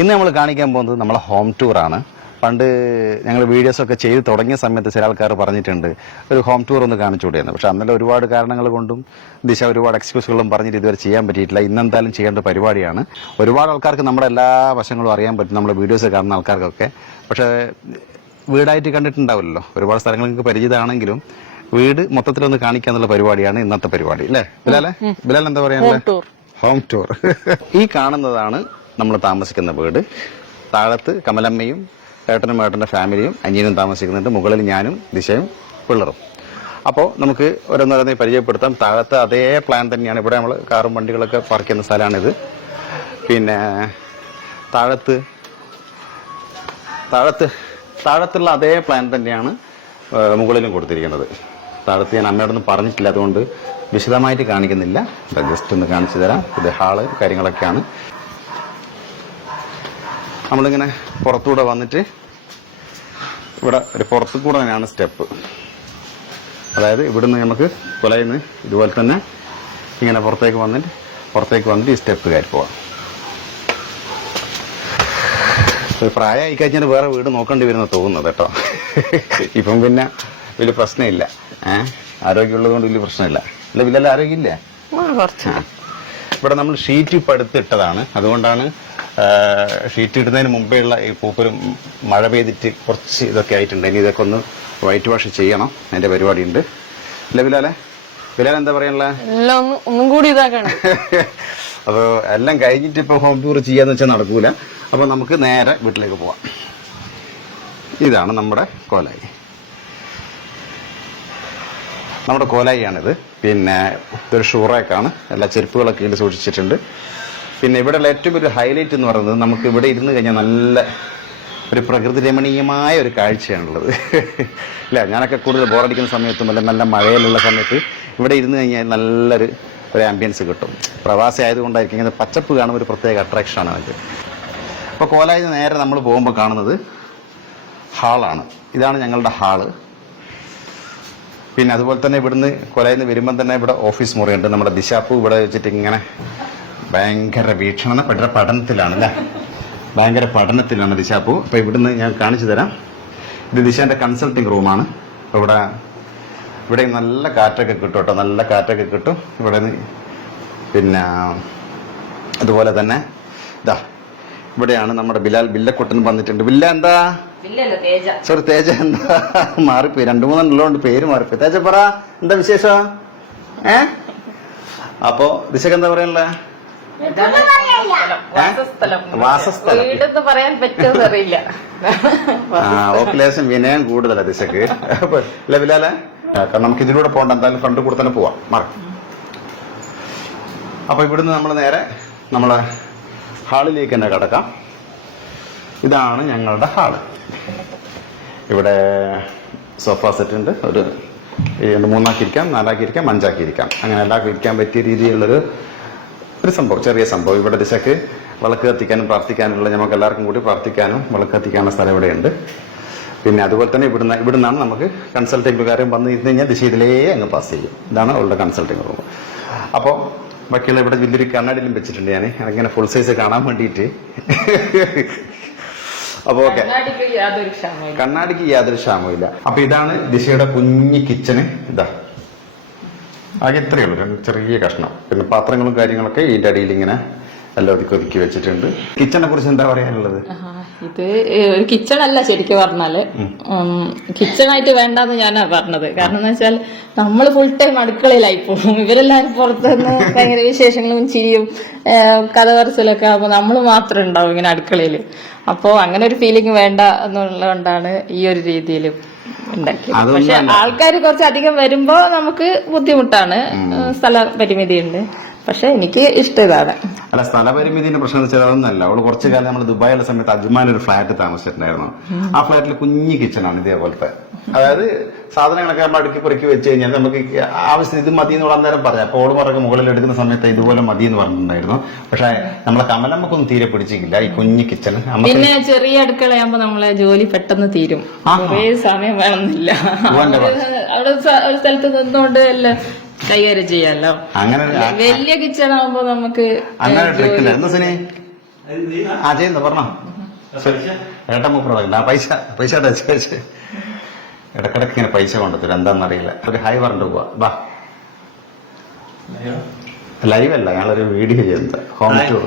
ഇന്ന് നമ്മൾ കാണിക്കാൻ പോകുന്നത് നമ്മളെ ഹോം ടൂറാണ്. പണ്ട് ഞങ്ങൾ വീഡിയോസൊക്കെ ചെയ്ത് തുടങ്ങിയ സമയത്ത് ചില ആൾക്കാർ പറഞ്ഞിട്ടുണ്ട് ഒരു ഹോം ടൂർ ഒന്ന് കാണിച്ചുകൂടെയെന്ന്. പക്ഷെ അന്നലെ ഒരുപാട് കാരണങ്ങൾ കൊണ്ടും ദിശ ഒരുപാട് എക്സ്ക്യൂസുകളും പറഞ്ഞിട്ട് ഇതുവരെ ചെയ്യാൻ പറ്റിയിട്ടില്ല. ഇന്നെന്തായാലും ചെയ്യേണ്ട പരിപാടിയാണ്. ഒരുപാട് ആൾക്കാർക്ക് നമ്മുടെ എല്ലാ വശങ്ങളും അറിയാൻ പറ്റും, നമ്മുടെ വീഡിയോസ് കാണുന്ന ആൾക്കാർക്കൊക്കെ. പക്ഷേ വീടായിട്ട് കണ്ടിട്ടുണ്ടാവില്ലല്ലോ, ഒരുപാട് സ്ഥലങ്ങൾ നിങ്ങൾക്ക് പരിചിതമാണെങ്കിലും വീട് മൊത്തത്തിലൊന്ന് കാണിക്കാന്നുള്ള പരിപാടിയാണ് ഇന്നത്തെ പരിപാടി അല്ലേ ബിലാൽ എന്താ പറയാനുള്ളത്? Home tour. ഈ കാണുന്നതാണ് നമ്മൾ താമസിക്കുന്ന വീട്. താഴത്ത് കമലമ്മയും ഏട്ടനും ഏട്ടൻ്റെ ഫാമിലിയും അനിയനും താമസിക്കുന്നുണ്ട്. മുകളിൽ ഞാനും ദിശയും പിള്ളറും. അപ്പോൾ നമുക്ക് ഓരോന്നോരോന്ന് പരിചയപ്പെടുത്താം. താഴത്ത് അതേ പ്ലാൻ തന്നെയാണ്. ഇവിടെ നമ്മൾ കാറും വണ്ടികളൊക്കെ പാർക്ക് ചെയ്യുന്ന സ്ഥലമാണിത്. പിന്നെ താഴത്തുള്ള അതേ പ്ലാൻ തന്നെയാണ് മുകളിലും കൊടുത്തിരിക്കുന്നത്. താഴത്ത് ഞാൻ അമ്മയോടൊന്നും പറഞ്ഞിട്ടില്ല, അതുകൊണ്ട് വിശദമായിട്ട് കാണിക്കുന്നില്ല. ജസ്റ്റ് ഒന്ന് കാണിച്ചു തരാം. ഇത് ഹാള് കാര്യങ്ങളൊക്കെയാണ്. നമ്മളിങ്ങനെ പുറത്തൂടെ വന്നിട്ട് ഇവിടെ ഒരു പുറത്തു കൂടെ തന്നെയാണ് സ്റ്റെപ്പ്. അതായത് ഇവിടുന്ന് നമുക്ക് കൊലയിൽ നിന്ന് ഇതുപോലെ തന്നെ ഇങ്ങനെ പുറത്തേക്ക് വന്നിട്ട് ഈ സ്റ്റെപ്പ് കയറി പോവാം. പ്രായമായി കഴിഞ്ഞാൽ വേറെ വീട് നോക്കേണ്ടി വരുന്ന തോന്നുന്നത് കേട്ടോ. ഇപ്പം പിന്നെ വലിയ പ്രശ്നമില്ല. ആരോഗ്യമുള്ളത് കൊണ്ട് വലിയ പ്രശ്നമില്ല. അല്ല വില്ല ആരോഗ്യമില്ല. ഇവിടെ നമ്മൾ ഷീറ്റ് ഇപ്പം എടുത്തിട്ടതാണ്. അതുകൊണ്ടാണ് ഷീറ്റ് ഇടുന്നതിന് മുമ്പേ ഉള്ള ഈ പൂപ്പലും മഴ പെയ്തിട്ട് കുറച്ച് ഇതൊക്കെ ആയിട്ടുണ്ട്. ഇനി ഇതൊക്കെ ഒന്ന് വൈറ്റ് വാഷ് ചെയ്യണം. അതിന്റെ പരിപാടി ഉണ്ട്. അല്ല ബിലാൽ എന്താ പറയാനുള്ള? ഒന്നും കൂടി ഇതാക്കണം. അപ്പോൾ എല്ലാം കഴിഞ്ഞിട്ട് ഇപ്പൊ ഹോം ടൂർ ചെയ്യാന്ന് വെച്ചാൽ നടക്കൂല. അപ്പൊ നമുക്ക് നേരെ വീട്ടിലേക്ക് പോവാം. ഇതാണ് നമ്മുടെ കോലായി. നമ്മുടെ കോലായിയാണിത്. പിന്നെ ഇതൊരു ഷൂറാക്കാണ്. എല്ലാ ചെരുപ്പുകളൊക്കെ ഇതിൽ സൂക്ഷിച്ചിട്ടുണ്ട്. പിന്നെ ഇവിടെയുള്ള ഏറ്റവും വലിയ ഹൈലൈറ്റ് എന്ന് പറയുന്നത് നമുക്ക് ഇവിടെ ഇരുന്ന് കഴിഞ്ഞാൽ നല്ല ഒരു പ്രകൃതി രമണീയമായ ഒരു കാഴ്ചയാണുള്ളത്. ഇല്ല, ഞാനൊക്കെ കൂടുതൽ ബോറടിക്കുന്ന സമയത്തും അല്ല നല്ല മഴയിലുള്ള സമയത്ത് ഇവിടെ ഇരുന്ന് കഴിഞ്ഞാൽ നല്ലൊരു ആംബിയൻസ് കിട്ടും. പ്രവാസി ആയതുകൊണ്ടായിരിക്കും ഇങ്ങനെ പച്ചപ്പ് കാണുമ്പോൾ ഒരു പ്രത്യേക അട്രാക്ഷനാണ് നമുക്ക്. അപ്പോൾ കോലായിൽ നേരെ നമ്മൾ പോകുമ്പോൾ കാണുന്നത് ഹാളാണ്. ഇതാണ് ഞങ്ങളുടെ ഹാള്. പിന്നെ അതുപോലെ തന്നെ ഇവിടുന്ന് കൊലയിൽ നിന്ന് വരുമ്പം തന്നെ ഇവിടെ ഓഫീസ് മുറിയുണ്ട്. നമ്മുടെ ദിശാപ്പൂ ഇവിടെ വെച്ചിട്ട് ഇങ്ങനെ ഭയങ്കര വീക്ഷണ പഠനത്തിലാണ് അല്ലേ, ഭയങ്കര പഠനത്തിലാണ് ദിശാപ്പൂ. അപ്പൊ ഇവിടുന്ന് ഞാൻ കാണിച്ചു തരാം. ഇത് ദിശാന്റെ കൺസൾട്ടിങ് റൂമാണ്. അപ്പൊ ഇവിടെ നല്ല കാറ്റൊക്കെ കിട്ടും കേട്ടോ, നല്ല കാറ്റൊക്കെ കിട്ടും ഇവിടെ നിന്ന്. പിന്നെ അതുപോലെ തന്നെ ഇതാ ഇവിടെയാണ് നമ്മുടെ ബില്ലക്കുട്ടൻ വന്നിട്ടുണ്ട്. ബില്ല എന്താ സോറി തേജ എന്താ മാറിപ്പോയി, 2-3 ഉള്ളതുകൊണ്ട് പേര് മാറിപ്പോയി. തേജ പറ എന്താ വിശേഷം? അപ്പോ ദിശക്ക് എന്താ പറയാനുള്ള? വാസസ്ഥലം ഓപ്പലേഷൻ വിനയം കൂടുതലാ ദിശക്ക്. അല്ല ബിലാലെ, കാരണം നമുക്ക് ഇതിലൂടെ പോകണ്ട, എന്തായാലും ഫ്രണ്ട് കൂടെ തന്നെ പോവാം. മാറി. അപ്പൊ ഇവിടുന്ന് നമ്മൾ നേരെ നമ്മളെ ഹാളിലേക്ക് തന്നെ കിടക്കാം. ഇതാണ് ഞങ്ങളുടെ ഹാള്. ഇവിടെ സോഫ സെറ്റ് ഉണ്ട്. ഒരു 3-ആക്കിയിരിക്കാം, 4-ആക്കിയിരിക്കാം, 5-ആക്കിയിരിക്കാം. അങ്ങനെ എല്ലാവർക്കും ഇരിക്കാൻ പറ്റിയ രീതിയിലുള്ളൊരു സംഭവം, ചെറിയ സംഭവം. ഇവിടെ ദിശക്ക് വിളക്ക് കത്തിക്കാനും പ്രാർത്ഥിക്കാനുള്ള, നമുക്ക് എല്ലാവർക്കും കൂടി പ്രാർത്ഥിക്കാനും വിളക്ക് കത്തിക്കാനുള്ള സ്ഥലം ഇവിടെയുണ്ട്. പിന്നെ അതുപോലെ തന്നെ ഇവിടുന്നാണ് നമുക്ക് കൺസൾട്ടിങ്ങുകാരും വന്ന് ഇരുന്ന് കഴിഞ്ഞാൽ ദിശ ഇതിലേ അങ്ങ് പാസ് ചെയ്യും. ഇതാണ് അവളുടെ കൺസൾട്ടിങ് റൂം. അപ്പോൾ ബാക്കിയുള്ള ഇവിടെ വലിയൊരു കണ്ണാടിയിലും വെച്ചിട്ടുണ്ട് ഞാൻ അങ്ങനെ ഫുൾ സൈസ് കാണാൻ വേണ്ടിയിട്ട്. അപ്പൊ ഓക്കെ, കണ്ണാടിക്ക് യാതൊരു ക്ഷാമവും. അപ്പൊ ഇതാണ് ദിശയുടെ കുഞ്ഞി കിച്ചണ്. ഇതാ ആകെ ഇത്രയേ ഉള്ളൂ, ചെറിയ കഷ്ണം. പിന്നെ പാത്രങ്ങളും കാര്യങ്ങളൊക്കെ ഇതിന്റെ അടിയിൽ ഇങ്ങനെ എല്ലാം ഒതുക്കി വെച്ചിട്ടുണ്ട്. കിച്ചണിനെ കുറിച്ച് എന്താ പറയാനുള്ളത്? ഇത് ഒരു കിച്ചൺ അല്ല ശരിക്കും പറഞ്ഞാല്, കിച്ചണായിട്ട് വേണ്ടെന്ന് ഞാനാ പറഞ്ഞത്. കാരണം എന്ന് വെച്ചാൽ നമ്മൾ ഫുൾ ടൈം അടുക്കളയിലായി പോകും. ഇവരെല്ലാരും പുറത്തുനിന്ന് ഭയങ്കര വിശേഷങ്ങളും ചിരിയും കഥ പറച്ചിലൊക്കെ ആകുമ്പോൾ നമ്മൾ മാത്രം ഉണ്ടാവും ഇങ്ങനെ അടുക്കളയിൽ. അപ്പോ അങ്ങനെ ഒരു ഫീലിംഗ് വേണ്ട എന്നുള്ളതുകൊണ്ടാണ് ഈ ഒരു രീതിയിൽ ഉണ്ടാക്കിയത്. പക്ഷെ ആൾക്കാർ കുറച്ചധികം വരുമ്പോ നമുക്ക് ബുദ്ധിമുട്ടാണ്, സ്ഥല പരിമിതിയുണ്ട്. പക്ഷെ എനിക്ക് ഇഷ്ടം ഇതാണ്. അല്ല, സ്ഥലപരിമിതിന്റെ പ്രശ്നം എന്ന് വെച്ചാൽ അതൊന്നല്ല. അവള് കുറച്ചു കാലം നമ്മൾ ദുബായിലുള്ള സമയത്ത് അജ്മാൻ ഒരു ഫ്ലാറ്റ് താമസിച്ചിട്ടുണ്ടായിരുന്നു. ആ ഫ്ലാറ്റിൽ കുഞ്ഞു കിച്ചണാണ് ഇതേപോലത്തെ. അതായത് സാധനങ്ങളൊക്കെ നമ്മൾ അടുക്കി പൊറുക്കി വെച്ച് കഴിഞ്ഞാൽ നമുക്ക് ആവശ്യത്തിന് ഇത് മതി എന്നുള്ള അന്നേരം പറയാം. അപ്പോൾ ഓട് മറക്ക് മുകളിൽ എടുക്കുന്ന സമയത്ത് ഇതുപോലെ മതി എന്ന് പറഞ്ഞിട്ടുണ്ടായിരുന്നു. പക്ഷെ നമ്മളെ കമലമ്മക്കൊന്നും തീരെ പിടിച്ചിട്ടില്ല ഈ കുഞ്ഞു കിച്ചൺ. പിന്നെ ചെറിയ അടുക്കളയാകുമ്പോ നമ്മളെ ജോലി പെട്ടെന്ന് തീരും, കുറേ സമയം വേണമെന്നില്ല. അവിടെ ഒരു സ്ഥലത്ത് നിന്നുകൊണ്ട് എല്ലാം കൈകാര്യം ചെയ്യാലോ. അങ്ങനെ വലിയ കിച്ചൺ ആകുമ്പോ നമുക്ക് അങ്ങനെ ട്രിക്കില്ല. ആ ചെയ്യുന്നു പറഞ്ഞോ. ഏട്ടൻ മൂപ്പറ പൈസ ഇടക്കിടക്ക് ഇങ്ങനെ പൈസ കൊണ്ടുത്തരും, എന്താണെന്നറിയില്ല. ഒരു ഹായ് പറഞ്ഞിട്ട് പോവാ. ബാ, ലൈവ് അല്ല, ഞങ്ങളൊരു വീഡിയോ ചെയ്യുന്നത്, ഹോം ടൂർ.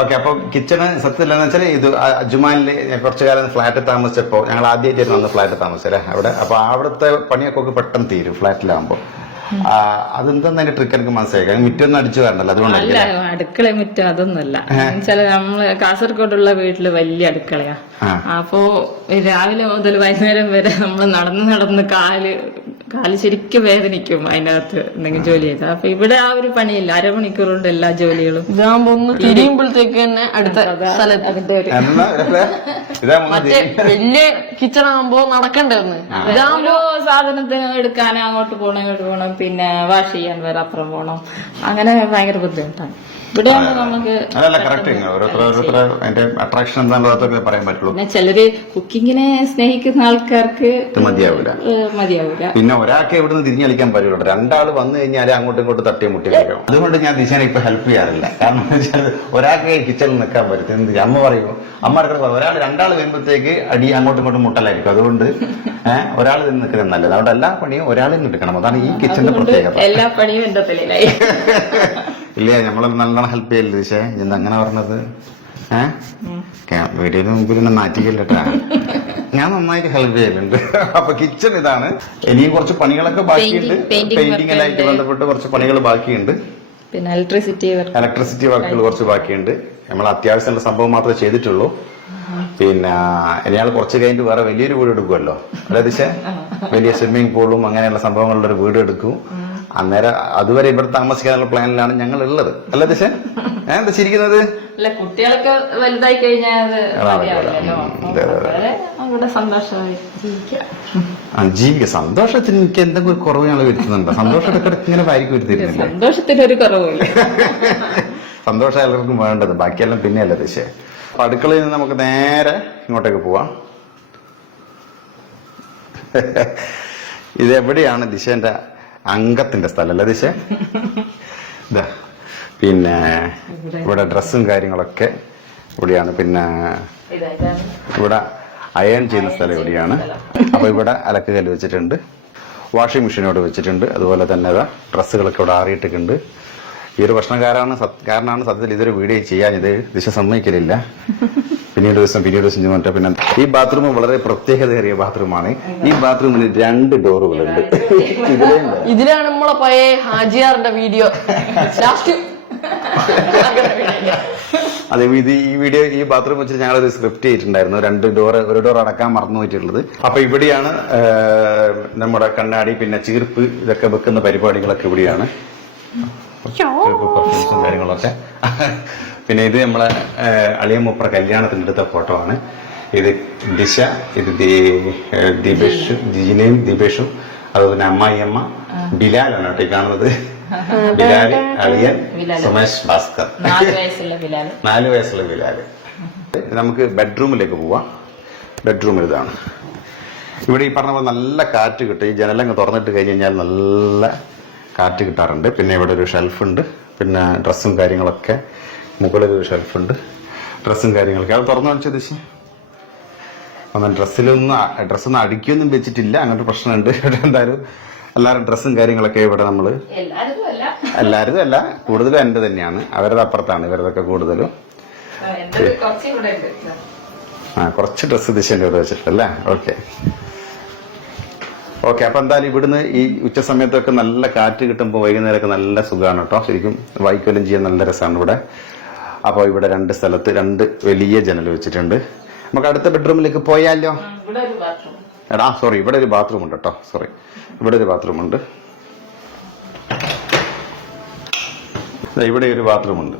ഓക്കെ. അപ്പൊ കിച്ചണ് സത്യത്തിലെന്ന് വെച്ചാൽ ഇത് അജ്മാനില് കുറച്ചു കാലം ഫ്ലാറ്റ് താമസിച്ചപ്പോ, ഞങ്ങൾ ആദ്യമായിട്ടായിരുന്നു വന്ന് ഫ്ലാറ്റ് താമസിച്ചല്ലേ അവിടെ. അപ്പൊ അവിടുത്തെ പണിയൊക്കെ പെട്ടെന്ന് തീരും ഫ്ലാറ്റിലാകുമ്പോ. അതെന്താ അതിന്റെ ട്രിക്ക് എനിക്ക് മനസ്സിലാക്കാം. മുറ്റൊന്നും അടിച്ചു വരണ്ടല്ലോ, അതുകൊണ്ടല്ല. അടുക്കള മുറ്റം അതൊന്നല്ല. നമ്മള് കാസർഗോഡുള്ള വീട്ടില് വലിയ അടുക്കളയാ. അപ്പോ രാവിലെ മുതൽ വൈകുന്നേരം വരെ നമ്മള് നടന്ന് കാല് ശരിക്കും വേദനിക്കും അതിനകത്ത് എന്തെങ്കിലും ജോലി ചെയ്താൽ. അപ്പൊ ഇവിടെ ആ ഒരു പണിയില്ല, അരമണിക്കൂർ കൊണ്ട് എല്ലാ ജോലികളും. ഇതാകുമ്പോ ഒന്ന് തിരിയുമ്പോഴത്തേക്ക് തന്നെ അടുത്ത സ്ഥലത്ത്. മറ്റേ വലിയ കിച്ചൺ ആകുമ്പോ നടക്കണ്ടായിരുന്നു. ഓരോ സാധനത്തിന് എടുക്കാൻ അങ്ങോട്ട് പോകണം ഇങ്ങോട്ട് പോകണം, പിന്നെ വാഷ് ചെയ്യാൻ വേറെ അപ്പുറം പോകണം. അങ്ങനെ ഭയങ്കര ബുദ്ധിമുട്ടാണ്. ഇവിടെയാണ് നമുക്ക് അട്രാക്ഷൻ എന്താണെന്നതൊക്കെ പറയാൻ പറ്റുള്ളൂ. പിന്നെ ചിലര് കുക്കിങ്ങിനെ സ്നേഹിക്കുന്ന ആൾക്കാർക്ക് മതിയാവൂല. പിന്നെ ഒരാൾക്ക് ഇവിടുന്ന് തിരിഞ്ഞു കളിക്കാൻ പറ്റുള്ളൂ. രണ്ടാൾ വന്നു കഴിഞ്ഞാൽ അങ്ങോട്ടും ഇങ്ങോട്ടും തട്ടിയ മുട്ടി കളിക്കണം. അതുകൊണ്ട് ഞാൻ ദിശാനെ ഇപ്പൊ ഹെൽപ്പ് ചെയ്യാറില്ല. കാരണം ഒരാൾക്ക് കിച്ചണിൽ നിൽക്കാൻ പറ്റും. എന്ത് അമ്മ പറയുമോ, അമ്മ ഒരാൾ രണ്ടാൾ വരുമ്പോഴത്തേക്ക് അടി അങ്ങോട്ടും ഇങ്ങോട്ടും മുട്ടലായിരിക്കും. അതുകൊണ്ട് ഒരാൾ നിന്ന് നിൽക്കുന്നത് നല്ലത്. അതുകൊണ്ട് എല്ലാ പണിയും ഒരാളിൽ നിന്ന് എടുക്കണം. അതാണ് ഈ കിച്ചണിന്റെ പ്രത്യേകത. എല്ലാ പണിയും എന്റെ തലയിലായി. ഇല്ല, നമ്മളെ നല്ലോണം ഹെൽപ്പ് ചെയ്യല്ലേ ദിശ. എന്താ അങ്ങനെ പറഞ്ഞത്? വീഡിയോയുടെ മുമ്പിൽ എന്നെ നാറ്റിക്കല്ലേട്ടാ. ഞാൻ നന്നായിട്ട് ഹെൽപ്പ് ചെയ്യലുണ്ട്. അപ്പൊ കിച്ചൺ ഇതാണ്. ഇനിയും കുറച്ച് പണികളൊക്കെ ബാക്കിയുണ്ട്. പെയിന്റിംഗ് ആയിട്ട് ബന്ധപ്പെട്ട് കുറച്ച് പണികൾ ബാക്കിയുണ്ട്. പിന്നെ ഇലക്ട്രിസിറ്റി വർക്കുകൾ കുറച്ച് ബാക്കിയുണ്ട്. നമ്മൾ അത്യാവശ്യമുള്ള സംഭവം മാത്രമേ ചെയ്തിട്ടുള്ളൂ. പിന്നെ ഇനിയാൾ കുറച്ച് കഴിഞ്ഞിട്ട് വേറെ വലിയൊരു വീട് എടുക്കുമല്ലോ അല്ലെ ദിശ? വലിയ സ്വിമ്മിംഗ് പൂളും അങ്ങനെയുള്ള സംഭവങ്ങളുടെ ഒരു വീട് എടുക്കും. അന്നേരം അതുവരെ ഇവിടെ താമസിക്കാനുള്ള പ്ലാനിലാണ് ഞങ്ങൾ ഉള്ളത് അല്ല ദിശ? എന്താ ചിരിക്കുന്നത്? കുട്ടികൾക്ക് വലുതായി കഴിഞ്ഞാൽ ജീവിക്കുക. സന്തോഷത്തിന് എനിക്ക് എന്തെങ്കിലും കുറവ് ഞങ്ങൾ വരുത്തുന്നുണ്ടോ? സന്തോഷം ഇടയ്ക്കിടയ്ക്ക് ഇങ്ങനെ വാരിക്ക് വരുത്തിരുന്നില്ല. സന്തോഷത്തിനൊരു കുറവില്ല. സന്തോഷം എല്ലാവർക്കും വേണ്ടത്, ബാക്കിയെല്ലാം പിന്നെയല്ല ദിശ. അപ്പൊ അടുക്കളയിൽ നിന്ന് നമുക്ക് നേരെ ഇങ്ങോട്ടേക്ക് പോവാം. ഇതെവിടെയാണ് ദിശേന്റെ അംഗത്തിന്റെ സ്ഥലം അല്ലേ ദിശ? ഇതാ പിന്നെ ഇവിടെ ഡ്രസ്സും കാര്യങ്ങളൊക്കെ ഇവിടെയാണ്. പിന്നെ ഇവിടെ അയൺ ചെയ്യുന്ന സ്ഥലം ഇവിടെയാണ്. അപ്പൊ ഇവിടെ അലക്ക് കല്ല് വെച്ചിട്ടുണ്ട്, വാഷിംഗ് മെഷീനോട് വെച്ചിട്ടുണ്ട്. അതുപോലെ തന്നെ ഡ്രസ്സുകളൊക്കെ ഇവിടെ ആറിയിട്ടിട്ടുണ്ട്. ഈ ഒരു പ്രശ്നക്കാരാണ് കാരണമാണ് സത്യത്തിൽ ഇതൊരു വീഡിയോ ചെയ്യാനിത്. ദിശ സമ്മതിക്കലില്ല. പിന്നീട് ദിവസം പറഞ്ഞിട്ട് പിന്നെ ഈ ബാത്റൂം വളരെ പ്രത്യേകതയേറിയ ബാത്റൂമാണ്. ഈ ബാത്റൂമിന് 2 ഡോറുകളുണ്ട്. ഇതിലാണ് നമ്മളെ പഴയ ഹാജിയാറിന്റെ വീഡിയോ ലാസ്റ്റ്. അതെ, ഈ ബാത്റൂം വെച്ചിട്ട് ഞങ്ങളൊരു സ്ക്രിപ്റ്റ് ചെയ്തിട്ടുണ്ടായിരുന്നു. 2 ഡോർ അടക്കാൻ മറന്നു പോയിട്ടുള്ളത്. അപ്പൊ ഇവിടെയാണ് നമ്മുടെ കണ്ണാടി, പിന്നെ ചീർപ്പ്, ഇതൊക്കെ വെക്കുന്ന പരിപാടികളൊക്കെ ഇവിടെയാണ്. പെർഫ്യൂംസും കാര്യങ്ങളൊക്കെ. പിന്നെ ഇത് നമ്മളെ അളിയ മൂപ്പറ കല്യാണത്തിന്റെ അടുത്ത ഫോട്ടോ ആണ്. ഇത് ദിശ, ഇത് ജീനയും ദിബേഷും, അതുപോലെ അമ്മായിയമ്മ ബിലാലാണ് കേട്ടോ കാണുന്നത്. ബിലാല്, അളിയൻ സുമേഷ് ഭാസ്കർ, 4 വയസ്സുള്ള ബിലാല്. നമുക്ക് ബെഡ്റൂമിലേക്ക് പോവാം. ബെഡ്റൂമിൽ ഇതാണ്. ഇവിടെ ഈ പറഞ്ഞ പോലെ നല്ല കാറ്റ് കിട്ടും. ഈ ജനലങ്ങ് തുറന്നിട്ട് കഴിഞ്ഞ് കഴിഞ്ഞാൽ നല്ല കാറ്റ് കിട്ടാറുണ്ട്. പിന്നെ ഇവിടെ ഒരു ഷെൽഫുണ്ട്. പിന്നെ ഡ്രസ്സും കാര്യങ്ങളൊക്കെ മുകളിൽ ഒരു ഷെൽഫുണ്ട്. ഡ്രസ്സും കാര്യങ്ങളൊക്കെ അത് തുറന്നു വെച്ച ദിശ. ഡ്രസ്സൊന്നും അടുക്കിയൊന്നും വെച്ചിട്ടില്ല. അങ്ങനത്തെ പ്രശ്നമുണ്ട്. എന്തായാലും എല്ലാവരും ഡ്രസ്സും കാര്യങ്ങളൊക്കെ ഇവിടെ നമ്മള് എല്ലാവരും അല്ല, കൂടുതലും എന്റെ തന്നെയാണ്. അവരുടെ അപ്പുറത്താണ് ഇവരതൊക്കെ കൂടുതലും. കുറച്ച് ഡ്രസ്സ് ദിശന്റെ ഇവിടെ വെച്ചിട്ടല്ലേ? ഓക്കെ. അപ്പൊ എന്തായാലും ഇവിടുന്ന് ഈ ഉച്ച സമയത്തൊക്കെ നല്ല കാറ്റ് കിട്ടുമ്പോൾ വൈകുന്നേരമൊക്കെ നല്ല സുഖമാണ് കേട്ടോ. ശരിക്കും വായിക്കലും ചെയ്യാൻ നല്ല രസമാണ് ഇവിടെ. അപ്പോൾ ഇവിടെ 2 സ്ഥലത്ത് 2 വലിയ ജനൽ വെച്ചിട്ടുണ്ട്. നമുക്ക് അടുത്ത ബെഡ്റൂമിലേക്ക് പോയാലോ? സോറി, ഇവിടെ ഒരു ബാത്റൂം ഉണ്ട് കേട്ടോ. സോറി, ഇവിടെ ഒരു ബാത്റൂം ഉണ്ട്. ഇവിടെ ഒരു ബാത്റൂം ഉണ്ട്.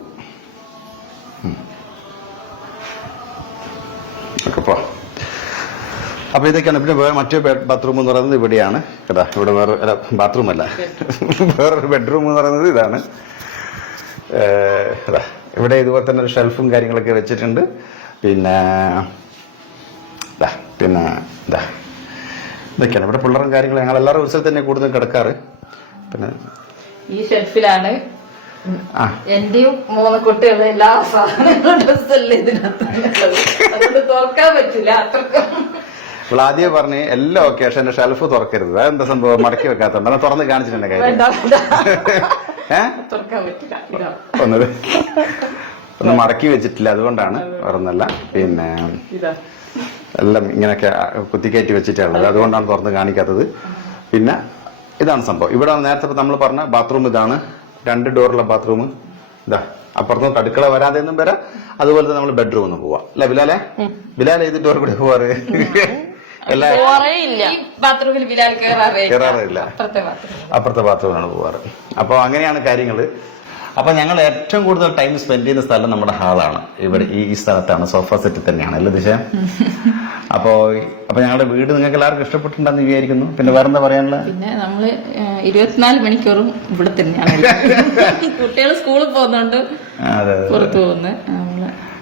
അപ്പൊ ഇതൊക്കെയാണ്. പിന്നെ മറ്റേ ബാത്റൂം എന്ന് പറയുന്നത് ഇവിടെയാണ് കേട്ടാ. ഇവിടെ വേറെ ബാത്റൂം അല്ല, വേറൊരു ബെഡ്റൂം എന്ന് പറയുന്നത് ഇതാണ്. ഇവിടെ ഇതുപോലെ തന്നെ ഒരു ഷെൽഫും കാര്യങ്ങളൊക്കെ വെച്ചിട്ടുണ്ട്. പിന്നെ ഇതൊക്കെയാണ് ഇവിടെ പിള്ളേരും കാര്യങ്ങളും. ഞങ്ങൾ എല്ലാവരും ഉത്സവത്തിൽ തന്നെ കൂടുതൽ കിടക്കാറ്. പിന്നെ ഈ ഷെൽഫിലാണ് എന്റെയും 3 കുട്ടികളുടെ എല്ലാ സാധനങ്ങളും ഡ്രസ്സല്ലേ ഇതിനകത്ത് അതുകൊണ്ട് തുറക്കാൻ പറ്റില്ല അത്രക്കും. ഇപ്പോൾ ആദ്യം പറഞ്ഞ് എല്ലാം ഓക്കെ, പക്ഷെ എന്റെ ഷെൽഫ് തുറക്കരുത്. അതെന്താ സംഭവം? മടക്കി വെക്കാത്തോണ്ട് അത് തുറന്ന് കാണിച്ചിട്ടുണ്ട് കാര്യം. തുറക്കാൻ പറ്റില്ല. ഇതാ ഒന്ന് മടക്കി വെച്ചിട്ടില്ല, അതുകൊണ്ടാണ്. വേറൊന്നല്ല. പിന്നെ ഇതാ എല്ലാം ഇങ്ങനെയൊക്കെ കുത്തിക്കയറ്റി വെച്ചിട്ടുള്ളത്, അതുകൊണ്ടാണ് തുറന്ന് കാണിക്കാത്തത്. പിന്നെ ഇതാണ് സംഭവം. ഇവിടെ നേരത്തെ നമ്മൾ പറഞ്ഞ ബാത്റൂം ഇതാണ്, 2 ഡോറുള്ള ബാത്റൂം. ഇതാ അപ്പുറത്തുനിന്ന് അടുക്കള വരാതെ ഒന്നും വരാം. അതുപോലെ തന്നെ നമ്മൾ ബെഡ്റൂം ഒന്ന് പോവാം അല്ലെ ബിലാലെ? ബിലാലെ ഏത് ഡോർ കൂടെ പോവാറ്? ബാത്റൂമിൽ ബിലാൽ കയറാറില്ല, അപ്പുറത്തെ ബാത്റൂമാണ് പോവാറ്. അപ്പൊ അങ്ങനെയാണ് കാര്യങ്ങള്. അപ്പൊ ഞങ്ങൾ ഏറ്റവും കൂടുതൽ ടൈം സ്പെൻഡ് ചെയ്യുന്ന സ്ഥലം നമ്മുടെ ഹാളാണ്. ഇവിടെ ഈ സ്ഥലത്താണ്, സോഫ സെറ്റ് തന്നെയാണ് അല്ലേ ദിശ? അപ്പൊ ഞങ്ങളുടെ വീട് നിങ്ങൾക്ക് എല്ലാവർക്കും ഇഷ്ടപ്പെട്ടിട്ടുണ്ടെന്ന് വിചാരിക്കുന്നു. പിന്നെ വേറെന്താ പറയാനുള്ള? പിന്നെ നമ്മള് 24 മണിക്കൂറും ഇവിടെ തന്നെയാണ്. കുട്ടികൾ സ്കൂളിൽ പോകുന്നുണ്ട്, പുറത്തു പോകുന്നത്.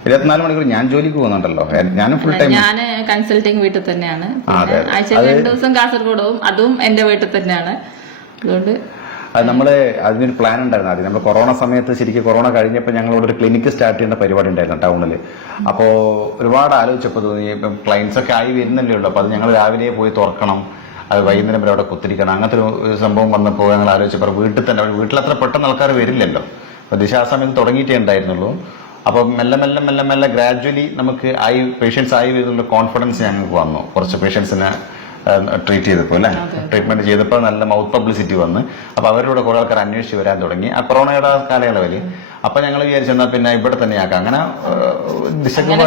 24 മണിക്കൂർ ഞാൻ ജോലിക്ക് പോകുന്നുണ്ടല്ലോ. ഞാനും ഫുൾ ടൈം. ഞാൻ കൺസൾട്ടിങ് വീട്ടിൽ തന്നെയാണ്. ആഴ്ചയിൽ 2 ദിവസം കാസർഗോഡ് പോകും, അതും എന്റെ വീട്ടിൽ തന്നെയാണ്. അതുകൊണ്ട് അത് നമ്മള് അതിനൊരു പ്ലാൻ ഉണ്ടായിരുന്നു. ആദ്യം നമ്മൾ കൊറോണ സമയത്ത്, ശരിക്കും കൊറോണ കഴിഞ്ഞപ്പോൾ ഞങ്ങളോട് ഒരു ക്ലിനിക്ക് സ്റ്റാർട്ട് ചെയ്യേണ്ട പരിപാടി ഉണ്ടായിരുന്നു ടൗണിൽ. അപ്പോ ഒരുപാട് ആലോചിച്ചപ്പോൾ തോന്നി, ഇപ്പം ക്ലയൻസ് ഒക്കെ ആയി വരുന്നല്ലേ ഉള്ളൂ. അപ്പൊ അത് ഞങ്ങൾ രാവിലെ പോയി തുറക്കണം, അത് വൈകുന്നേരം വരെ അവിടെ കുത്തിരിക്കണം. അങ്ങനത്തെ ഒരു സംഭവം വന്നപ്പോൾ ഞങ്ങൾ ആലോചിച്ചപ്പോൾ വീട്ടിൽ തന്നെ, വീട്ടിൽ അത്ര പെട്ടെന്ന് ആൾക്കാർ വരില്ലല്ലോ. അപ്പൊ ദിശ ആ സമയത്ത് തുടങ്ങിയിട്ടേ ഉണ്ടായിരുന്നുള്ളൂ. അപ്പൊ മെല്ലെ മെല്ലെ മെല്ലെ മെല്ലെ ഗ്രാജുവലി നമുക്ക് പേഷ്യൻസ് ആയി വരുന്നുള്ള കോൺഫിഡൻസ് ഞങ്ങൾക്ക് വന്നു. കുറച്ച് പേഷ്യൻസിനെ ട്രീറ്റ് ചെയ്തപ്പോൾ അല്ലെ, ട്രീറ്റ്മെന്റ് ചെയ്തപ്പോൾ നല്ല മൗത്ത് പബ്ലിസിറ്റി വന്ന്. അപ്പൊ അവരോട് കുറെ ആൾക്കാർ അന്വേഷിച്ച് വരാൻ തുടങ്ങി ആ കൊറോണയുടെ കാലയളവിൽ. അപ്പൊ ഞങ്ങൾ വിചാരിച്ചെന്നാ പിന്നെ ഇവിടെ തന്നെ ആക്കാം. അങ്ങനെ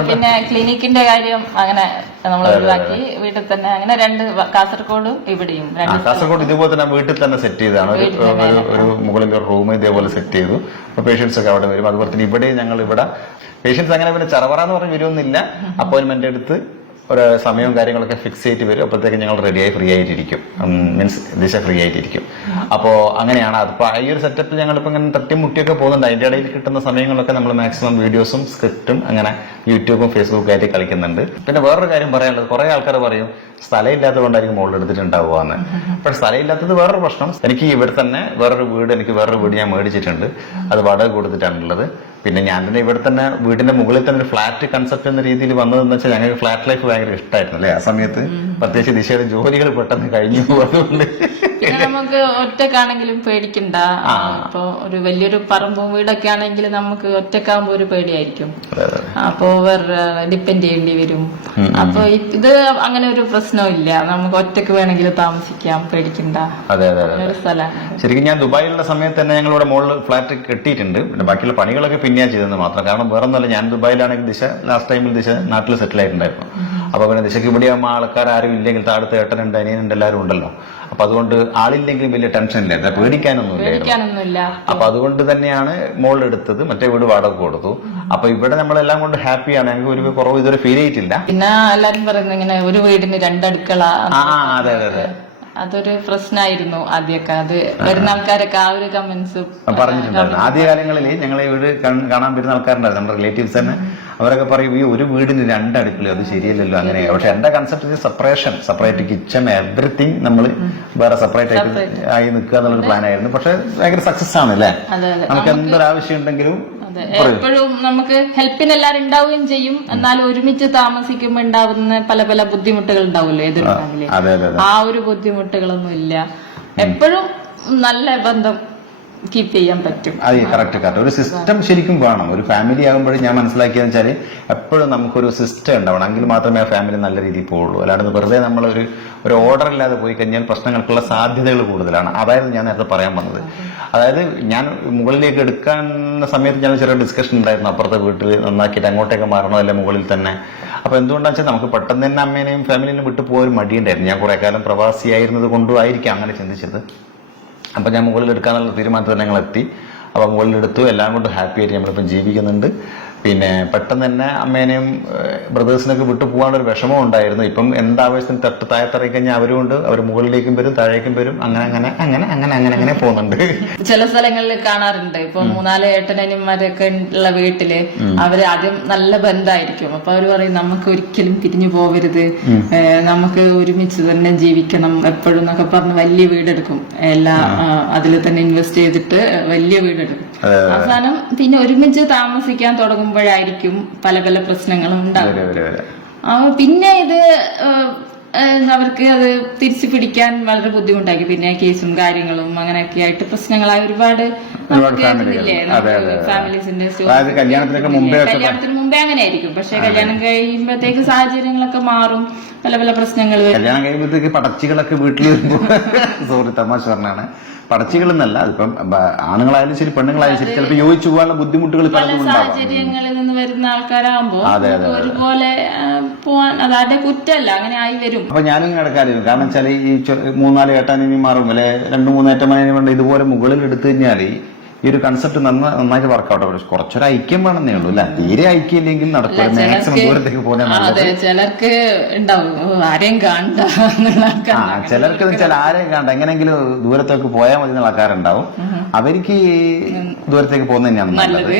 പിന്നെ ക്ലിനിക്കിന്റെ കാര്യം അങ്ങനെ നമ്മൾ ഒഴിവാക്കി വീട്ടിൽ തന്നെ. അങ്ങനെ 2 കാസർഗോഡും ഇവിടെയും. കാസർഗോഡ് ഇതുപോലെ തന്നെ വീട്ടിൽ തന്നെ സെറ്റ് ചെയ്താണ്. ഒരു മുകളിൽ ഒരു റൂം ഇതേപോലെ സെറ്റ് ചെയ്തു. അപ്പൊ പേഷ്യൻസ് ഒക്കെ അവിടെ വരും. അതുപോലെ തന്നെ ഇവിടെ ഞങ്ങൾ ഇവിടെ പേഷ്യൻസ് അങ്ങനെ പിന്നെ ചറവറാന്ന് പറഞ്ഞ് വരുമൊന്നുമില്ല. അപ്പോയിന്റ്മെന്റ് എടുത്ത് ഒരു സമയവും കാര്യങ്ങളൊക്കെ ഫിക്സ് ചെയ്തിട്ട് വരും. അപ്പോഴത്തേക്ക് ഞങ്ങൾ റെഡിയായി ഫ്രീ ആയിട്ടിരിക്കും. മീൻസ് ദിശ ഫ്രീ ആയിട്ടിരിക്കും. അപ്പോ അങ്ങനെയാണ്. അതിപ്പോ ഈ ഒരു സെറ്റപ്പിൽ ഞങ്ങളിപ്പോ ഇങ്ങനെ തട്ടിമുട്ടിയൊക്കെ പോകുന്നുണ്ട്. അതിന്റെ ഇടയിൽ കിട്ടുന്ന സമയങ്ങളൊക്കെ നമ്മൾ മാക്സിമം വീഡിയോസും സ്ക്രിപ്റ്റും അങ്ങനെ യൂട്യൂബും ഫേസ്ബുക്കും ആയിട്ട് കളിക്കുന്നുണ്ട്. പിന്നെ വേറൊരു കാര്യം പറയാനുള്ളത്, കുറെ ആൾക്കാർ പറയും സ്ഥലം ഇല്ലാത്തതുകൊണ്ടായിരിക്കും മുകളിൽ എടുത്തിട്ടുണ്ടാവുകയെന്ന്. പക്ഷെ സ്ഥലം ഇല്ലാത്തത് വേറൊരു പ്രശ്നം. എനിക്ക് ഇവിടെ തന്നെ വേറൊരു വീട് ഞാൻ മേടിച്ചിട്ടുണ്ട്. അത് വാടക കൊടുത്തിട്ടാണുള്ളത്. പിന്നെ ഞാൻ തന്നെ ഇവിടെ തന്നെ വീടിന്റെ മുകളിൽ തന്നെ ഒരു ഫ്ലാറ്റ് കൺസെപ്റ്റ് എന്ന രീതിയിൽ വന്നതെന്ന് വെച്ചാൽ ഞങ്ങൾക്ക് ഫ്ലാറ്റ് ലൈഫ് ഭയങ്കര ഇഷ്ടമായിരുന്നു അല്ലെ. ആ സമയത്ത് പ്രത്യേകിച്ച് ദിശയുടെ ജോലികൾ പെട്ടെന്ന് കഴിഞ്ഞു. അതുകൊണ്ട് നമുക്ക് ഒറ്റക്കാണെങ്കിലും പേടിക്കണ്ട. അപ്പൊ ഒരു വലിയൊരു പറമ്പും വീടൊക്കെ ആണെങ്കിൽ നമുക്ക് ഒറ്റക്കാകുമ്പോ ഒരു പേടിയായിരിക്കും. അപ്പൊ വേറെ ഡിപ്പെൻഡ് ചെയ്യേണ്ടി വരും. അപ്പൊ ഇത് അങ്ങനെ ഒരു പ്രശ്നമില്ല. നമുക്ക് ഒറ്റക്ക് വേണമെങ്കിൽ താമസിക്കാം, പേടിക്കണ്ട. അതെ ഒരു സ്ഥലമാണ്. ശരിക്കും ഞാൻ ദുബായിലുള്ള സമയത്ത് തന്നെ ഞങ്ങളിവിടെ മുകളിൽ ഫ്ലാറ്റ് കെട്ടിയിട്ടുണ്ട്. പിന്നെ ബാക്കിയുള്ള പണികളൊക്കെ പിന്നെയാ ചെയ്തെന്ന് മാത്രം. കാരണം വേറെ ഒന്നുമല്ല, ഞാൻ ദുബായിലാണെങ്കിൽ ദിശ ലാസ്റ്റ് ടൈമിൽ ദിശ നാട്ടിൽ സെറ്റിൽ ആയിട്ടുണ്ടായിരുന്നു. അപ്പൊ പിന്നെ ദിശയ്ക്ക് ഇവിടെ ആകുമ്പോൾ ആൾക്കാർ ആരും ഇല്ലെങ്കിൽ താഴത്തെ ഏട്ടനുണ്ട്, അനിയനുണ്ട്, എല്ലാവരും ഉണ്ടല്ലോ. അപ്പൊ അതുകൊണ്ട് ആളില്ലെങ്കിലും വലിയ ടെൻഷൻ ഇല്ലായിരുന്നു, പേടിക്കാനൊന്നുമില്ല. അപ്പൊ അതുകൊണ്ട് തന്നെയാണ് മോളിൽ എടുത്തത്. മറ്റേ വീട് വാടക കൊടുത്തു. അപ്പൊ ഇവിടെ നമ്മളെല്ലാം കൊണ്ട് ഹാപ്പിയാണ്. ഞങ്ങൾക്ക് ഒരു കുറവ് ഇതുവരെ ഫീൽ ചെയ്തിട്ടില്ല. പിന്നെ എല്ലാരും പറയുന്നത് ഇങ്ങനെ ഒരു വീടിന് 2 അടുക്കള, അതെ അതൊരു പ്രശ്നമായിരുന്നു ആദ്യമൊക്കെ. അത് വരുന്ന ആൾക്കാരൊക്കെ ആ ഒരു കമന്റ്സ് പറഞ്ഞിട്ടുണ്ടായിരുന്നു. ആദ്യകാലങ്ങളിൽ ഞങ്ങളെ വീട് കാണാൻ വരുന്ന ആൾക്കാരുണ്ടായിരുന്നു, നമ്മുടെ റിലേറ്റീവ്സ് തന്നെ. അവരൊക്കെ പറയും ഈ ഒരു വീടിന് 2 അടുക്കള, അത് ശരിയല്ലല്ലോ അങ്ങനെ. പക്ഷെ എന്റെ കൺസെപ്റ്റ് സെപ്പറേറ്റ് കിച്ചൺ, എവറിത്തിങ് നമ്മൾ വേറെ സെപ്പറേറ്റ് ആയി നിൽക്കുക എന്നുള്ളൊരു പ്ലാൻ ആയിരുന്നു. പക്ഷെ ഭയങ്കര സക്സസ് ആണ് അല്ലേ. നമുക്ക് എന്തൊരാവശ്യം ഉണ്ടെങ്കിലും എപ്പോഴും നമുക്ക് ഹെൽപ്പിന് എല്ലാരും ഉണ്ടാവുകയും ചെയ്യും. എന്നാലും ഒരുമിച്ച് താമസിക്കുമ്പോ ഉണ്ടാവുന്ന പല പല ബുദ്ധിമുട്ടുകൾ ഉണ്ടാവില്ലേ എതിർ ഫാമിലി. ആ ഒരു ബുദ്ധിമുട്ടുകളൊന്നും ഇല്ല. എപ്പോഴും നല്ല ബന്ധം കീപ്പ് ചെയ്യാൻ പറ്റും. അതെ, കറക്റ്റ്. ഒരു സിസ്റ്റം ശരിക്കും വേണം. ഒരു ഫാമിലി ആകുമ്പോഴും ഞാൻ മനസ്സിലാക്കിയെന്ന് വെച്ചാൽ എപ്പോഴും നമുക്കൊരു സിസ്റ്റം ഉണ്ടാവണം. എങ്കിൽ മാത്രമേ ആ ഫാമിലി നല്ല രീതിയിൽ പോവുള്ളൂ. അല്ലാണ്ട് വെറുതെ നമ്മൾ ഒരു ഓർഡർ ഇല്ലാതെ പോയി കഴിഞ്ഞാൽ പ്രശ്നങ്ങൾക്കുള്ള സാധ്യതകൾ കൂടുതലാണ്. അതായത് ഞാൻ നേരത്തെ പറയാൻ വന്നത്. അതായത് ഞാൻ മുകളിലേക്ക് എടുക്കുന്ന സമയത്ത് ഞാൻ ചെറിയ ഡിസ്കഷൻ ഉണ്ടായിരുന്നു. അപ്പുറത്തെ വീട്ടിൽ നന്നാക്കിയിട്ട് അങ്ങോട്ടേക്ക് മാറണോ അല്ലെ മുകളിൽ തന്നെ. അപ്പൊ എന്തുകൊണ്ടാണെന്ന് വെച്ചാൽ നമുക്ക് പെട്ടെന്ന് തന്നെ അമ്മേനെയും ഫാമിലിനെയും വിട്ടു പോകാൻ മടിയുണ്ടായിരുന്നു. ഞാൻ കുറെ കാലം പ്രവാസിയായിരുന്നത് കൊണ്ടും ആയിരിക്കാം അങ്ങനെ ചിന്തിച്ചത്. അപ്പൊ ഞാൻ മുകളിൽ എടുക്കാന്നുള്ള തീരുമാനത്തിൽ ഞങ്ങൾ എത്തി. അപ്പൊ മുകളിലെടുത്തു. എല്ലാം കൊണ്ട് ഹാപ്പി ആയിട്ട് നമ്മളിപ്പം ജീവിക്കുന്നുണ്ട്. പിന്നെ പെട്ടെന്ന് തന്നെ അമ്മേനെയും ബ്രദേഴ്സിനൊക്കെ വിട്ടു പോകാനൊരു വിഷമം ഉണ്ടായിരുന്നു. ഇപ്പം എന്താവശ്യത്തിന് താഴത്തിറങ്ങി കഴിഞ്ഞാൽ അവരുകൊണ്ട് അവർ മുകളിലേക്കും വരും താഴേക്കും വരും, അങ്ങനെ പോകുന്നുണ്ട്. ചില സ്ഥലങ്ങളിൽ കാണാറുണ്ട്. ഇപ്പൊ 3-4 ഏട്ടനന്മാരൊക്കെ ഉള്ള വീട്ടില് അവര് ആദ്യം നല്ല ബന്ധമായിരിക്കും. അപ്പൊ അവര് പറയും നമുക്ക് ഒരിക്കലും പിരിഞ്ഞു പോകരുത്, നമുക്ക് ഒരുമിച്ച് തന്നെ ജീവിക്കണം എപ്പോഴും എന്നൊക്കെ പറഞ്ഞ് വലിയ വീടെടുക്കും. അതിൽ തന്നെ ഇൻവെസ്റ്റ് ചെയ്തിട്ട് വലിയ വീടെടുക്കും. അവസാനം പിന്നെ ഒരുമിച്ച് താമസിക്കാൻ തുടങ്ങുമ്പോഴായിരിക്കും പല പല പ്രശ്നങ്ങളും ഉണ്ടാകും. പിന്നെ ഇത് അവർക്ക് അത് തിരിച്ചു പിടിക്കാൻ വളരെ ബുദ്ധിമുട്ടാക്കി. പിന്നെ കേസും കാര്യങ്ങളും അങ്ങനെയൊക്കെ ആയിട്ട് പ്രശ്നങ്ങളായ ഒരുപാട് ഫാമിലീസിന്റെ കല്യാണത്തിന് മുമ്പേ അങ്ങനെ ആയിരിക്കും. പക്ഷെ കല്യാണം കഴിയുമ്പോഴത്തേക്ക് സാഹചര്യങ്ങളൊക്കെ മാറും, പല പല പ്രശ്നങ്ങൾ. കല്യാണം കഴിയുമ്പോഴത്തേക്ക് പടച്ചികളൊക്കെ വീട്ടിൽ വരുമ്പോ സോറി തമാശ പറഞ്ഞാണ്, പടച്ചികളെന്നല്ല, അതിപ്പം ആണുങ്ങളായാലും ശരി പെണ്ണുങ്ങളായാലും ശരി ചിലപ്പോൾ യോജിച്ചു പോകാനുള്ള ബുദ്ധിമുട്ടുകൾ സാഹചര്യങ്ങളിൽ നിന്ന് വരുന്ന ആൾക്കാരാകുമ്പോ ഒരുപോലെ പോവാൻ അതാരുടെ കുറ്റമല്ല, അങ്ങനെ ആയി വരും. അപ്പൊ ഞാനും കിടക്കാറില്ല. കാരണം വെച്ചാൽ ഈ 3-4 ഏട്ടാനിമാറും അല്ലെ 2-3 ഏട്ടന്മാരും ഇതുപോലെ മുകളിൽ എടുത്തു കഴിഞ്ഞാൽ ഈ ഒരു കൺസെപ്റ്റ് നന്നായിട്ട് വർക്കൗട്ട് ആവും. കുറച്ചൊരു ഐക്യം വേണമെന്നേ ഉള്ളൂ. അല്ല തീരെ ഐക്യം ഇല്ലെങ്കിൽ നടക്കില്ല. മാക്സിമം ദൂരത്തേക്ക് പോകുന്നത് ചിലർക്ക് ഉണ്ടാവും ആരെയും കാണണ്ട. ചിലർക്ക് വെച്ചാൽ ആരെയും കാണണ്ട, എങ്ങനെയെങ്കിലും ദൂരത്തേക്ക് പോയാൽ മതി എന്നുള്ള ആൾക്കാരുണ്ടാവും. അവർക്ക് ദൂരത്തേക്ക് പോകുന്നത് തന്നെയാണ് നല്ലത്.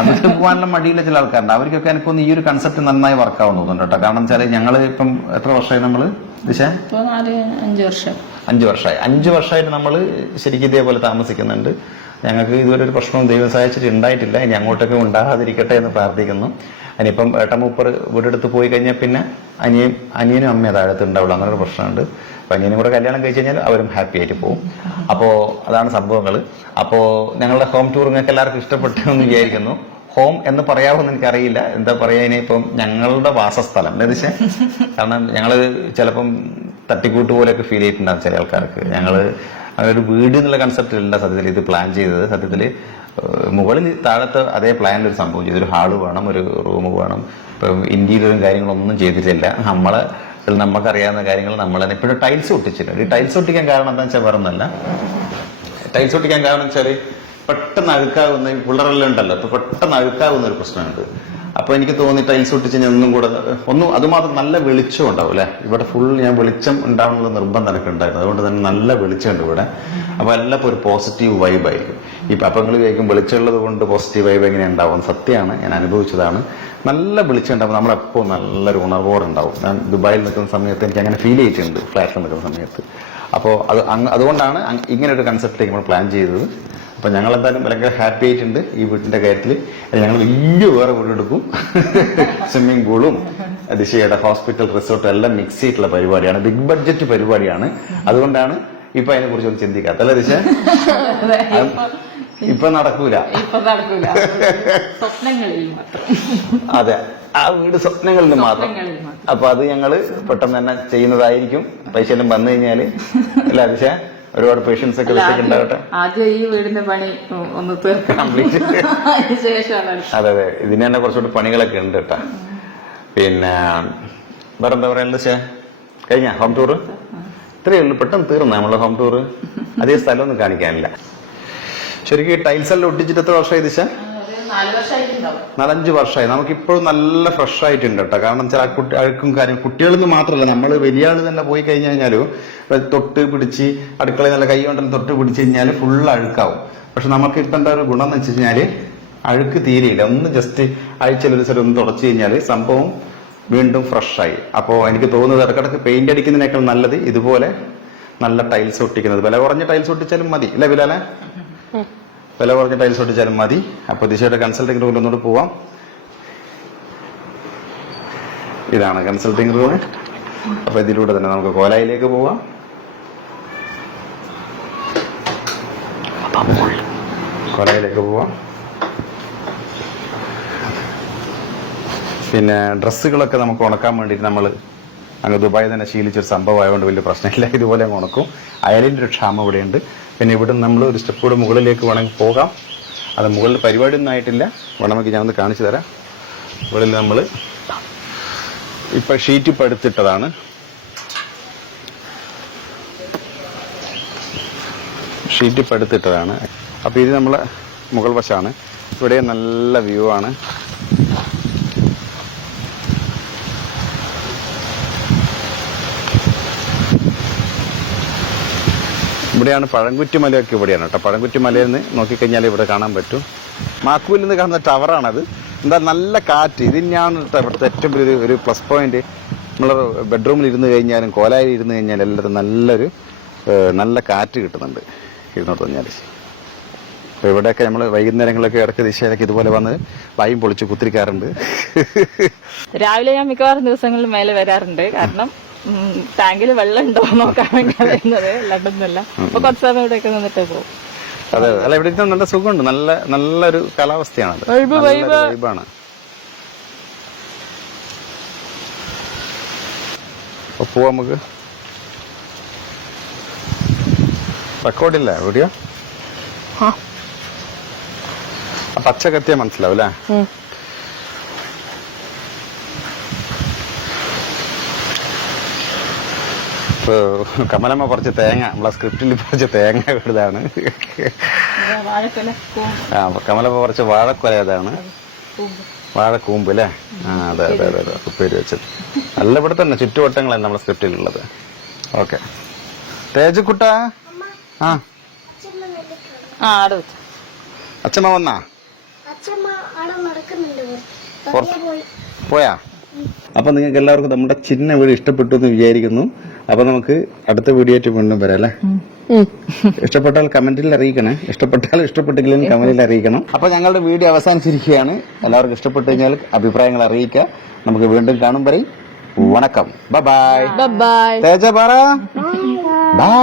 അതൊക്കെ പോകാനുള്ള മടിയില്ല ചില ആൾക്കാരുണ്ട്. അവർക്കൊക്കെ എനിക്കൊന്ന് ഈ ഒരു കൺസെപ്റ്റ് നന്നായി വർക്കാവും തോന്നുന്നുണ്ട് കേട്ടോ. കാരണം വെച്ചാൽ ഞങ്ങള് ഇപ്പം എത്ര വർഷമായി നമ്മള് 5 വർഷമായി. 5 വർഷമായിട്ട് നമ്മൾ ശരിക്കും ഇതേപോലെ താമസിക്കുന്നുണ്ട്. ഞങ്ങൾക്ക് ഇതുവരെ ഒരു പ്രശ്നവും ദൈവം സഹായിച്ചിട്ട് ഉണ്ടായിട്ടില്ല. ഇനി അങ്ങോട്ടൊക്കെ ഉണ്ടാകാതിരിക്കട്ടെ എന്ന് പ്രാർത്ഥിക്കുന്നു. അതിനിപ്പം ഏട്ടമൂപ്പർ വീടെടുത്ത് പോയി കഴിഞ്ഞാൽ പിന്നെ അനിയനും അമ്മയും താഴത്ത് ഉണ്ടാവുള്ളൂ. അങ്ങനെ ഒരു പ്രശ്നമുണ്ട്. അപ്പൊ അനിയനും കൂടെ കല്യാണം കഴിച്ച് കഴിഞ്ഞാൽ അവരും ഹാപ്പി ആയിട്ട് പോകും. അപ്പോ അതാണ് സംഭവങ്ങൾ. അപ്പോ ഞങ്ങളുടെ ഹോം ടൂർ നിങ്ങൾക്ക് എല്ലാവർക്കും ഇഷ്ടപ്പെട്ടു എന്ന് വിചാരിക്കുന്നു. ഹോം എന്ന് പറയാമെന്ന് എനിക്കറിയില്ല, എന്താ പറയാ ഇനിയിപ്പം ഞങ്ങളുടെ വാസസ്ഥലം ഏകദേശം. കാരണം ഞങ്ങള് ചിലപ്പം തട്ടിക്കൂട്ട് പോലെയൊക്കെ ഫീൽ ചെയ്തിട്ടുണ്ടാകും ചില ആൾക്കാർക്ക്. ഞങ്ങള് ഒരു വീട് എന്നുള്ള കൺസെപ്റ്റിലല്ല സത്യത്തിൽ ഇത് പ്ലാൻ ചെയ്തത്. സത്യത്തിൽ മുകളിൽ താഴത്തെ അതേ പ്ലാനിൽ ഒരു സംഭവം ചെയ്തു. ഒരു ഹാള് വേണം, ഒരു റൂം വേണം. ഇപ്പം ഇന്റീരിയറും കാര്യങ്ങളൊന്നും ചെയ്തിട്ടില്ല. നമുക്കറിയാവുന്ന കാര്യങ്ങൾ നമ്മൾ തന്നെ ഇപ്പോഴും ടൈൽസ് ഒട്ടിച്ചില്ല. ഈ ടൈൽസ് ഒട്ടിക്കാൻ കാരണം എന്താ വെച്ചാൽ വേറൊന്നല്ല. ടൈൽസ് ഒട്ടിക്കാൻ കാരണം വെച്ചാൽ പെട്ടെന്ന് അഴുക്കാവുന്ന ഈ പിള്ളറെല്ലാം ഉണ്ടല്ലോ, ഇപ്പൊ പെട്ടെന്ന് അഴുക്കാവുന്ന ഒരു പ്രശ്നമുണ്ട്. അപ്പൊ എനിക്ക് തോന്നി ടൈൽസ് ഒട്ടിച്ച് ഞാൻ ഒന്നും അതുമാത്രം നല്ല വെളിച്ചം ഉണ്ടാവും അല്ലെ. ഇവിടെ ഫുൾ ഞാൻ വെളിച്ചം ഉണ്ടാവുന്നുള്ള നിർബന്ധം എനിക്ക് ഉണ്ടായിരുന്നു. അതുകൊണ്ട് തന്നെ നല്ല വെളിച്ചമുണ്ട് ഇവിടെ. അപ്പൊ എല്ലാം ഒരു പോസിറ്റീവ് വൈബായിരിക്കും. ഇപ്പൊ അപ്പൊ നിങ്ങൾ വിചാരിക്കും വെളിച്ചമുള്ളത് കൊണ്ട് പോസിറ്റീവ് വൈബ് എങ്ങനെ ഉണ്ടാവും. സത്യമാണ്, ഞാൻ അനുഭവിച്ചതാണ്. നല്ല വെളിച്ചം ഉണ്ടാവും. നമ്മളെപ്പോൾ നല്ലൊരു ഉണർവോടെ ഉണ്ടാവും. ഞാൻ ദുബായിൽ നിൽക്കുന്ന സമയത്ത് എനിക്ക് അങ്ങനെ ഫീൽ ചെയ്തിട്ടുണ്ട്, ഫ്ലാറ്റിൽ നിൽക്കുന്ന സമയത്ത്. അപ്പോൾ അതുകൊണ്ടാണ് ഇങ്ങനെ ഒരു കൺസെപ്റ്റിലേക്ക് നമ്മൾ പ്ലാൻ ചെയ്തത്. അപ്പൊ ഞങ്ങൾ എന്തായാലും ഭയങ്കര ഹാപ്പി ആയിട്ടുണ്ട് ഈ വീട്ടിന്റെ കാര്യത്തിൽ. ഞങ്ങൾ വലിയ വേറെ വീടെടുക്കും. സ്വിമ്മിംഗ് പൂളും ദിശയുടെ ഹോസ്പിറ്റൽ റിസോർട്ടും എല്ലാം മിക്സ് ചെയ്തിട്ടുള്ള പരിപാടിയാണ്. ബിഗ് ബഡ്ജറ്റ് പരിപാടിയാണ്. അതുകൊണ്ടാണ് ഇപ്പൊ അതിനെ കുറിച്ച് ഒന്നും ചിന്തിക്കാത്ത അല്ലേ ദിശ? ഇപ്പൊ നടക്കൂല. അതെ, ആ വീട് സ്വപ്നങ്ങളിൽ മാത്രം. അപ്പൊ അത് ഞങ്ങള് പെട്ടെന്ന് തന്നെ ചെയ്യുന്നതായിരിക്കും. പൈസ എല്ലാം വന്നു കഴിഞ്ഞാല് അല്ല ദിശ ഒരുപാട് പേഷ്യൻസ് ഒക്കെ വെച്ചിട്ടുണ്ടാവട്ടെ. ആദ്യം ഈ വീടിന്റെ പണി ഒന്ന് കംപ്ലീറ്റ്. അതെ അതെ, ഇതിന് തന്നെ കുറച്ചുകൂടി പണികളൊക്കെ ഉണ്ട് കേട്ടാ. പിന്നെ വേറെന്താ പറയാനുള്ളത്? കഴിഞ്ഞ ഹോം ടൂർ ഇത്രയേ ഉള്ളൂ, പെട്ടെന്ന് തീർന്ന നമ്മളെ ഹോം ടൂർ. അതേ സ്ഥലമൊന്നും കാണിക്കാനില്ല. ശരിക്കും ടൈൽസ് എല്ലാം ഒട്ടിച്ചിട്ട് എത്ര വർഷമായി ദിശ? 4-5 വർഷമായി. നമുക്കിപ്പോഴും നല്ല ഫ്രഷ് ആയിട്ടുണ്ട് കേട്ടോ. കാരണം ചില അഴുക്കും കാര്യം കുട്ടികളെന്ന് മാത്രമല്ല, നമ്മൾ വലിയ ആള് തന്നെ പോയി കഴിഞ്ഞു കഴിഞ്ഞാലും തൊട്ട് പിടിച്ച് അടുക്കളയിൽ നല്ല കൈ കൊണ്ടെല്ലാം തൊട്ട് പിടിച്ച് കഴിഞ്ഞാൽ ഫുള്ള് അഴുക്കാവും. പക്ഷെ നമുക്ക് ഇപ്പൊ എന്താ ഒരു ഗുണം എന്ന് വെച്ച് കഴിഞ്ഞാല് അഴുക്ക് തീരെയില്ല. ഒന്ന് ജസ്റ്റ് ആഴ്ചയിൽ ഒരു ഒന്ന് തുടച്ചു കഴിഞ്ഞാൽ സംഭവം വീണ്ടും ഫ്രഷായി. അപ്പോൾ എനിക്ക് തോന്നുന്നത് ഇടക്കിടക്ക് പെയിന്റ് അടിക്കുന്നതിനേക്കാൾ നല്ലത് ഇതുപോലെ നല്ല ടൈൽസ് ഒട്ടിക്കുന്നത്. വില കുറഞ്ഞ ടൈൽസ് ഒട്ടിച്ചാലും മതി അല്ലെ ബിലാലെ? വില കുറഞ്ഞ ടൈൽസ് ഒട്ടിച്ചാലും മതി. അപ്പൊ ദിശയുടെ കൺസൾട്ടിംഗ് റൂമിൽ ഒന്നുകൂടെ പോവാം. ഇതാണ് കൺസൾട്ടിംഗ് റൂം. അപ്പൊ ഇതിലൂടെ തന്നെ നമുക്ക് കോലായിലേക്ക് പോവാം. കോലായിലേക്ക് പോവാം. പിന്നെ ഡ്രസ്സുകളൊക്കെ നമുക്ക് ഉണക്കാൻ വേണ്ടിയിട്ട് നമ്മൾ അങ്ങ് ദുബായി തന്നെ ശീലിച്ചൊരു സംഭവമായതുകൊണ്ട് വലിയ പ്രശ്നമില്ല. ഇതുപോലെ അങ്ങ് ഉണക്കും. അയലിൻ്റെ ഒരു ക്ഷാമം ഇവിടെയുണ്ട്. പിന്നെ ഇവിടെ നമ്മൾ ഒരു സ്റ്റെപ്പ് കൂടെ മുകളിലേക്ക് വേണമെങ്കിൽ പോകാം. അത് മുകളിൽ പരിപാടി ഒന്നും ആയിട്ടില്ല. വേണമെങ്കിൽ ഞാൻ ഒന്ന് കാണിച്ചു തരാം. മുകളിൽ നമ്മൾ ഇപ്പം ഷീറ്റ് ഇപ്പം എടുത്തിട്ടതാണ്. ഷീറ്റ് ഇപ്പം എടുത്തിട്ടതാണ്. അപ്പോൾ ഇത് നമ്മളെ മുകൾ വശമാണ്. ഇവിടെ നല്ല വ്യൂ ആണ്. ഇവിടെയാണ് പഴംകുറ്റി മലയൊക്കെ ഇവിടെയാണ് കേട്ടോ. പഴംകുറ്റി മലയിൽ നിന്ന് നോക്കിക്കഴിഞ്ഞാൽ ഇവിടെ കാണാൻ പറ്റും. മാക്കൂലിൽ നിന്ന് കാണുന്ന ടവറാണത്. എന്താ നല്ല കാറ്റ്. ഇത് തന്നെയാണ് കേട്ടോ ഇവിടുത്തെ ഏറ്റവും വലിയ ഒരു പ്ലസ് പോയിന്റ്. നമ്മൾ ബെഡ്റൂമിൽ ഇരുന്ന് കഴിഞ്ഞാലും കോലായിൽ ഇരുന്ന് കഴിഞ്ഞാലും എല്ലാവരും നല്ല കാറ്റ് കിട്ടുന്നുണ്ട് ഇരുന്നോട്ട് പറഞ്ഞാൽ. അപ്പോൾ ഇവിടെയൊക്കെ നമ്മൾ വൈകുന്നേരങ്ങളൊക്കെ ഇടയ്ക്ക് ദിശയിലൊക്കെ ഇതുപോലെ വന്ന് വായും പൊളിച്ച് കുത്തിരിക്കാറുണ്ട്. രാവിലെ ഞാൻ മിക്കവാറും ദിവസങ്ങളിൽ മേലെ വരാറുണ്ട്. കാരണം ടാങ്കിൽ വെള്ളം ഉണ്ടോ നോക്കാൻ വേണ്ടി വരുന്നത്, അല്ലാണ്ടൊന്നുമല്ല. അപ്പൊ കുറച്ച് സമയം ഇവിടെയൊക്കെ നിന്നിട്ട് പോകും. അതെ, അല്ല ഇവിടെ നല്ല സുഖമുണ്ട്. നല്ലൊരു കാലാവസ്ഥയാണ്. വൈബാണ്. അപ്പൊ പോവാ നമുക്ക്. റെക്കോർഡില്ല വീഡിയോ? പച്ച കത്തിയാ മനസ്സിലാവും അല്ലേ? ഇപ്പൊ കമലമ്മ കുറച്ച് തേങ്ങ നമ്മളെ സ്ക്രിപ്റ്റിൽ കുറച്ച് തേങ്ങ ഇതാണ്. കമലമ്മ കുറച്ച് വാഴക്കൊല ഏതാണ്? വാഴക്കൂമ്പ് അല്ലേ? അതെ അതെ അതെ അതെ, പേര് വെച്ചത്. നല്ല ഇവിടെ തന്നെ ചുറ്റുവട്ടങ്ങളാണ് നമ്മളെ സ്ക്രിപ്റ്റിലുള്ളത്. ഓക്കെ തേജക്കുട്ട. അച്ഛമ്മ വന്നാ? പോയാ? അപ്പൊ നിങ്ങൾക്ക് എല്ലാവർക്കും നമ്മുടെ ചിന്ന വീഡിയോ ഇഷ്ടപ്പെട്ടു എന്ന് വിചാരിക്കുന്നു. അപ്പൊ നമുക്ക് അടുത്ത വീഡിയോ ആയിട്ട് വീണ്ടും വരാം അല്ലേ? ഇഷ്ടപ്പെട്ടാൽ കമന്റിൽ അറിയിക്കണേ. ഇഷ്ടപ്പെട്ടില്ലെങ്കിലും കമന്റിൽ അറിയിക്കണം. അപ്പൊ ഞങ്ങളുടെ വീഡിയോ അവസാനിച്ചിരിക്കുകയാണ്. എല്ലാവർക്കും ഇഷ്ടപ്പെട്ടു കഴിഞ്ഞാൽ അഭിപ്രായങ്ങൾ അറിയിക്കുക. നമുക്ക് വീണ്ടും കാണും വരെ വണക്കം. Bye bye. തേജ പറ ബൈ.